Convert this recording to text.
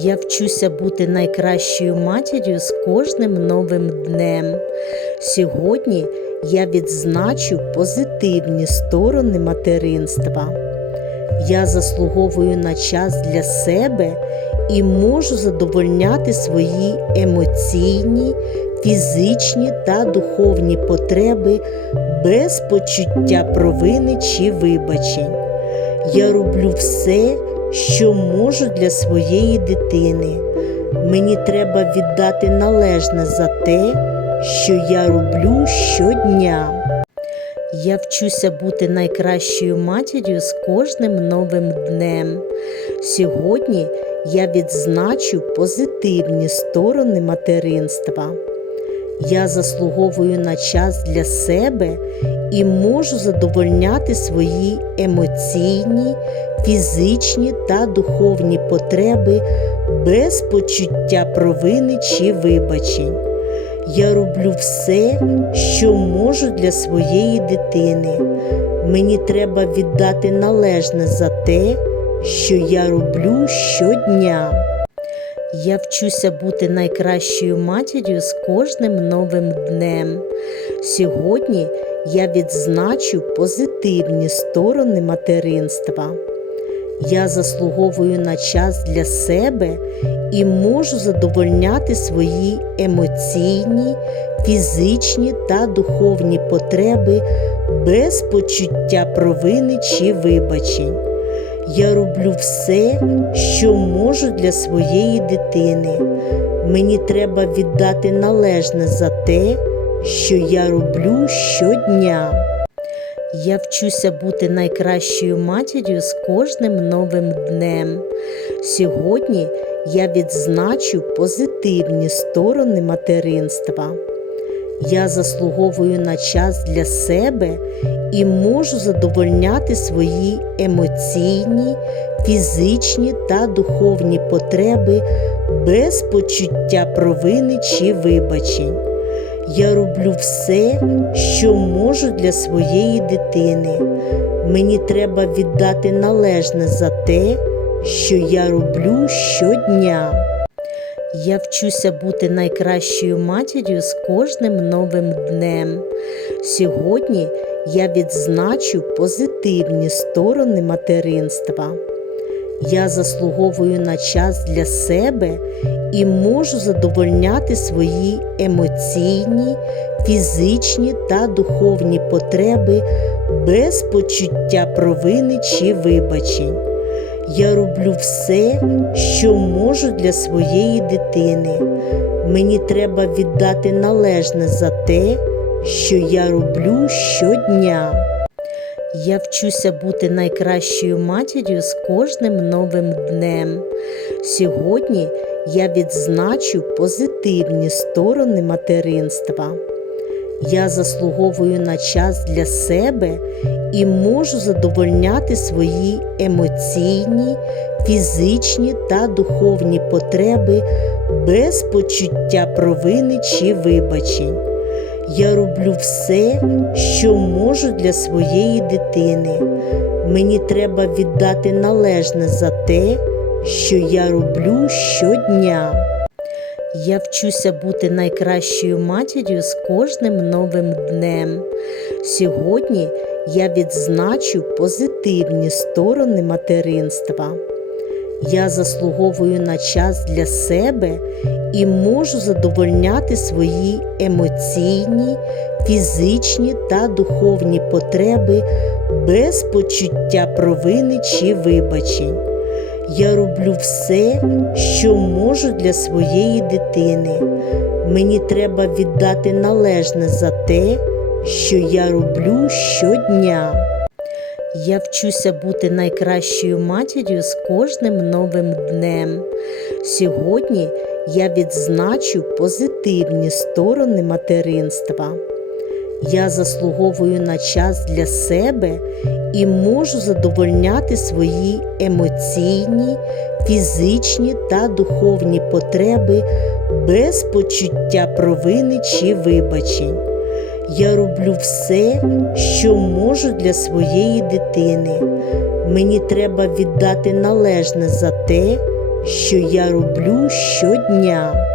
Я вчуся бути найкращою матір'ю з кожним новим днем. Сьогодні я відзначу позитивні сторони материнства. Я заслуговую на час для себе і можу задовольняти свої емоційні, фізичні та духовні потреби без почуття провини чи вибачень. Я роблю все, що можу для своєї дитини. Мені треба віддати належне за те, що я роблю щодня. Я вчуся бути найкращою матір'ю з кожним новим днем. Сьогодні я відзначу позитивні сторони материнства. Я заслуговую на час для себе і можу задовольняти свої емоційні, фізичні та духовні потреби без почуття провини чи вибачень. Я роблю все, що можу для своєї дитини. Мені треба віддати належне за те, що я роблю щодня. Я вчуся бути найкращою матір'ю з кожним новим днем. Сьогодні я відзначу позитивні сторони материнства. Я заслуговую на час для себе і можу задовольняти свої емоційні, фізичні та духовні потреби без почуття провини чи вибачень. Я роблю все, що можу для своєї дитини. Мені треба віддати належне за те, що я роблю щодня. Я вчуся бути найкращою матір'ю з кожним новим днем. Сьогодні я відзначу позитивні сторони материнства. Я заслуговую на час для себе і можу задовольняти свої емоційні, фізичні та духовні потреби без почуття провини чи вибачень. Я роблю все, що можу для своєї дитини. Мені треба віддати належне за те, що я роблю щодня. Я вчуся бути найкращою матір'ю з кожним новим днем. Сьогодні я відзначу позитивні сторони материнства. Я заслуговую на час для себе і можу задовольняти свої емоційні, фізичні та духовні потреби без почуття провини чи вибачень. Я роблю все, що можу для своєї дитини. Мені треба віддати належне за те, що я роблю щодня. Я вчуся бути найкращою матір'ю з кожним новим днем. Сьогодні я відзначу позитивні сторони материнства. Я заслуговую на час для себе і можу задовольняти свої емоційні, фізичні та духовні потреби без почуття провини чи вибачень. Я роблю все, що можу для своєї дитини. Мені треба віддати належне за те, що я роблю щодня. Я вчуся бути найкращою матір'ю з кожним новим днем. Сьогодні я відзначу позитивні сторони материнства. Я заслуговую на час для себе і можу задовольняти свої емоційні, фізичні та духовні потреби без почуття провини чи вибачень. Я роблю все, що можу для своєї дитини. Мені треба віддати належне за те, що я роблю щодня. Я вчуся бути найкращою матір'ю з кожним новим днем. Сьогодні я відзначу позитивні сторони материнства. Я заслуговую на час для себе і можу задовольняти свої емоційні, фізичні та духовні потреби без почуття провини чи вибачень. Я роблю все, що можу для своєї дитини. Мені треба віддати належне за те, що я роблю щодня.